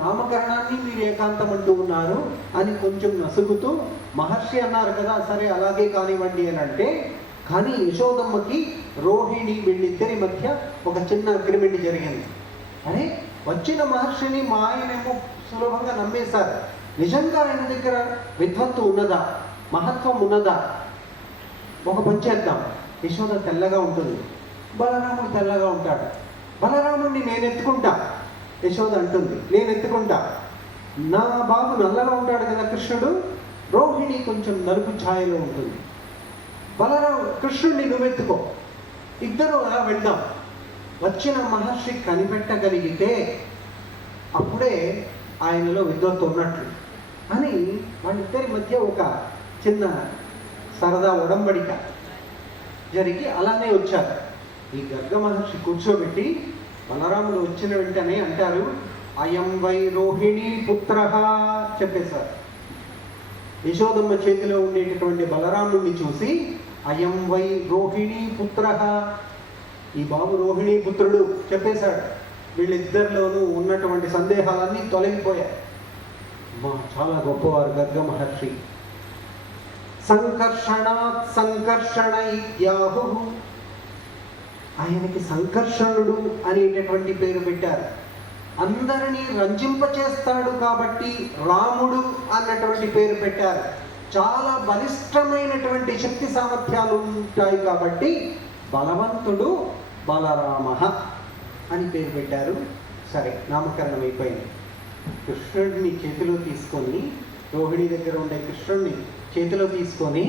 నామకరణాన్ని మీరు ఏకాంతం అంటూ ఉన్నారు అని కొంచెం నసుగుతూ మహర్షి అన్నారు కదా, సరే అలాగే కానివ్వండి అని అంటే, కానీ యశోదమ్మకి రోహిణి వీళ్ళిద్దరి మధ్య ఒక చిన్న అగ్రిమెంట్ జరిగింది. అరే వచ్చిన మహర్షిని మా ఆయనేమో సులభంగా నమ్మేశారు, నిజంగా ఆయన దగ్గర విద్వత్తు ఉన్నదా, మహత్వం ఉన్నదా, ఒక పని చేద్దాం. యశోద తెల్లగా ఉంటుంది, బలరాముడు తెల్లగా ఉంటాడు, బలరాముడిని నేను ఎత్తుకుంటా. యశోద అంటుంది నేను ఎత్తుకుంటా, నా బాబు నల్లగా ఉంటాడు కదా కృష్ణుడు, రోహిణి కొంచెం నలుపు ఛాయలో ఉంటుంది, కృష్ణుడిని నువ్వెత్తుకో, ఇద్దరు అలా వెళ్దాం. వచ్చిన మహర్షి కనిపెట్టగలిగితే అప్పుడే ఆయనలో విద్వత్తు ఉన్నట్లు అని వాళ్ళిద్దరి మధ్య ఒక చిన్న సరదా ఉడంబడిక జరిగి అలానే వచ్చారు. ఈ గర్గ మహర్షి కూర్చోబెట్టి బలరాముడు వచ్చిన వెంటనే అంటారు, అయం వై రోహిణీ పుత్ర చెప్పేశారు. యశోదమ్మ చేతిలో ఉండేటటువంటి బలరాముడిని చూసి అయం వై రోహిణీ పుత్ర, ఈ బాబు రోహిణీ పుత్రుడు చెప్పేశాడు. వీళ్ళిద్దరిలోనూ ఉన్నటువంటి సందేహాలన్నీ తొలగిపోయాయి. చాలా గొప్పవారు గర్గ మహర్షి. సంకర్షణాత్ సంకర్షణ ఇత్యాహు, ఆయనకి సంకర్షణుడు అనేటటువంటి పేరు పెట్టారు. అందరినీ రంజింపచేస్తాడు కాబట్టి రాముడు అన్నటువంటి పేరు పెట్టారు. చాలా బలిష్టమైనటువంటి శక్తి సామర్థ్యాలు ఉంటాయి కాబట్టి బలవంతుడు బలరామ అని పేరు పెట్టారు. సరే, నామకరణం అయిపోయింది. కృష్ణుడిని చేతిలో తీసుకొని, రోహిణి దగ్గర ఉండే కృష్ణుడిని చేతిలో తీసుకొని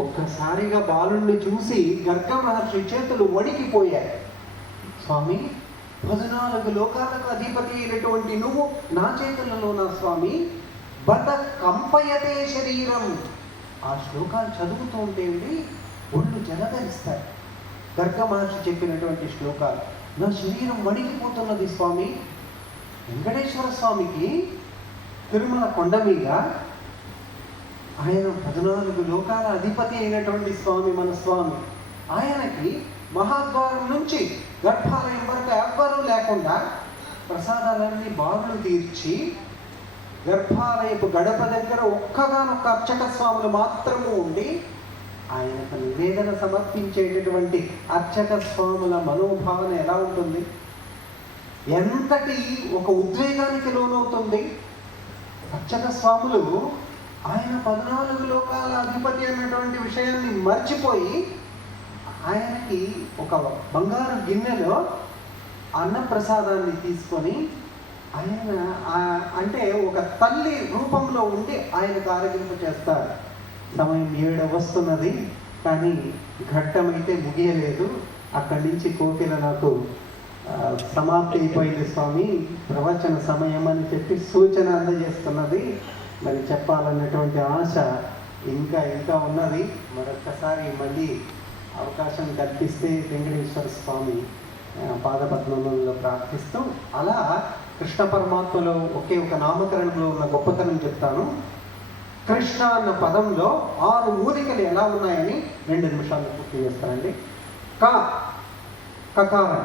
ఒక్కసారిగా బాలుణ్ణి చూసి గర్గ మహర్షి చేతులు వణికిపోయాయి. స్వామి, 14 లోకాలకు అధిపతి అయినటువంటి నువ్వు నా చేతులలో నా స్వామి, బత కంపయతే శరీరం. ఆ శ్లోకాలు చదువుతూ ఉంటేవి ఒళ్ళు జలధరిస్తాయి. గర్గ మహర్షి చెప్పినటువంటి శ్లోకాలు. నా శరీరం వణికిపోతున్నది స్వామి. వెంకటేశ్వర స్వామికి తిరుమల కొండ మీద ఆయన 14 లోకాల అధిపతి అయినటువంటి స్వామి మన స్వామి. ఆయనకి మహాద్వారం నుంచి గర్భాలయం వరకు ఎవ్వరూ లేకుండా ప్రసాదాలన్నీ బారులు తీర్చి గర్భాలయపు గడప దగ్గర ఒక్కగానొక్క అర్చక స్వాములు మాత్రము ఉండి ఆయనకు నివేదన సమర్పించేటటువంటి అర్చక స్వాముల మనోభావన ఎలా ఉంటుంది, ఎంతటి ఒక ఉద్వేగానికి లోనవుతుంది. అర్చక స్వాములు ఆయన 14 లోకాల అధిపతి అన్నటువంటి విషయాన్ని మర్చిపోయి ఆయనకి ఒక బంగారు గిన్నెలో అన్నప్రసాదాన్ని తీసుకొని ఆయన అంటే ఒక తల్లి రూపంలో ఉండి ఆయనకు ఆరగింపు చేస్తారు. సమయం 7 వస్తున్నది, కానీ ఘట్టమైతే ముగియలేదు. అక్కడి నుంచి కోకిల నాకు సమాప్తి అయిపోయింది స్వామి, ప్రవచన సమయం అని చెప్పి సూచన అందజేస్తున్నది. మరి చెప్పాలన్నటువంటి ఆశ ఇంకా ఉన్నది. మరొక్కసారి మళ్ళీ అవకాశం కల్పిస్తే వెంకటేశ్వర స్వామి పాదపద్మంలో ప్రార్థిస్తూ, అలా కృష్ణ పరమాత్మలో ఒకే ఒక నామకరణంలో ఉన్న గొప్పతనం చెప్తాను. కృష్ణ అన్న పదంలో 6 మూలికలు ఎలా ఉన్నాయని 2 నిమిషాలు పూర్తి చేస్తానండి. కకారం,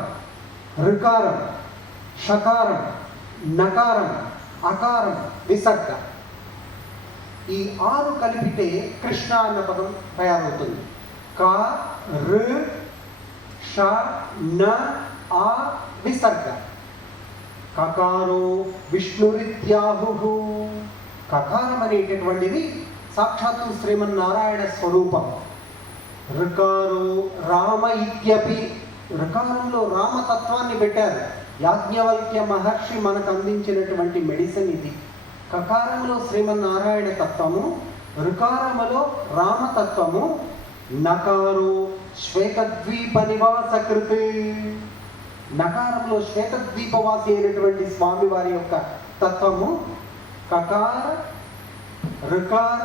ఋకారం, షకారం, నకారం, అకారం, విసర్గ. ఈ 6 కలిపితే కృష్ణ అన్న పదం తయారవుతుంది. క, ఋ, ష, న, ఆ, విసర్గ. కకారో విష్ణురిత్యాహు. కకారం అనేటటువంటిది సాక్షాత్తు శ్రీమన్నారాయణ స్వరూపం. ఋకారో రామ ఇత్యపి. ఋకారంలో రామతత్వాన్ని పెట్టారు. యాజ్ఞవల్క్య మహర్షి మనకు అందించినటువంటి మెడిసిన్ ఇది. కకారంలో శ్రీమన్నారాయణ తత్వము, ఋకారములో రామతత్వము. నకారో శ్వేతద్వీప నివాసకృతి. నకారంలో శ్వేతద్వీపవాసి అయినటువంటి స్వామి వారి యొక్క తత్వము. కకార, ఋకార,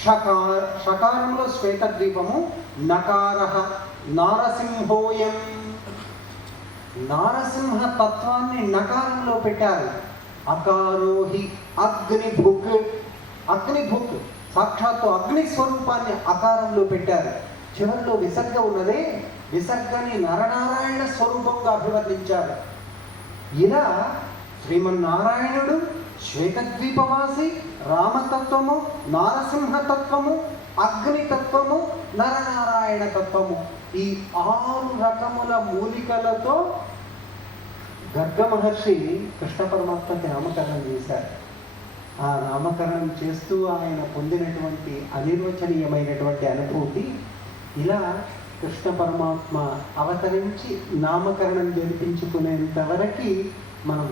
షకార. షకారంలో శ్వేతద్వీపము. నకార నారసింహోయం. నారసింహ తత్వాన్ని నకారంలో పెట్టారు. అకారోహి అగ్నిభుక్. అగ్నిభుక్ సాక్షాత్తు అగ్ని స్వరూపాన్ని అకారంలో పెట్టారు. చివరిలో విసర్గ ఉన్నదే, విసర్గని నరనారాయణ స్వరూపంగా అభివర్ణించారు. ఇలా శ్రీమన్నారాయణుడు, శ్వేతద్వీపవాసి, రామతత్వము, నారసింహతత్వము, అగ్నితత్వము, నరనారాయణ తత్వము, ఈ 6 రకముల మూలికలతో గర్గ మహర్షి కృష్ణ పరమాత్మకి నామకరణం చేశారు. ఆ నామకరణం చేస్తూ ఆయన పొందినటువంటి అనిర్వచనీయమైనటువంటి అనుభూతి, ఇలా కృష్ణ పరమాత్మ అవతరించి నామకరణం జరిపించుకునేంత వరకు మనం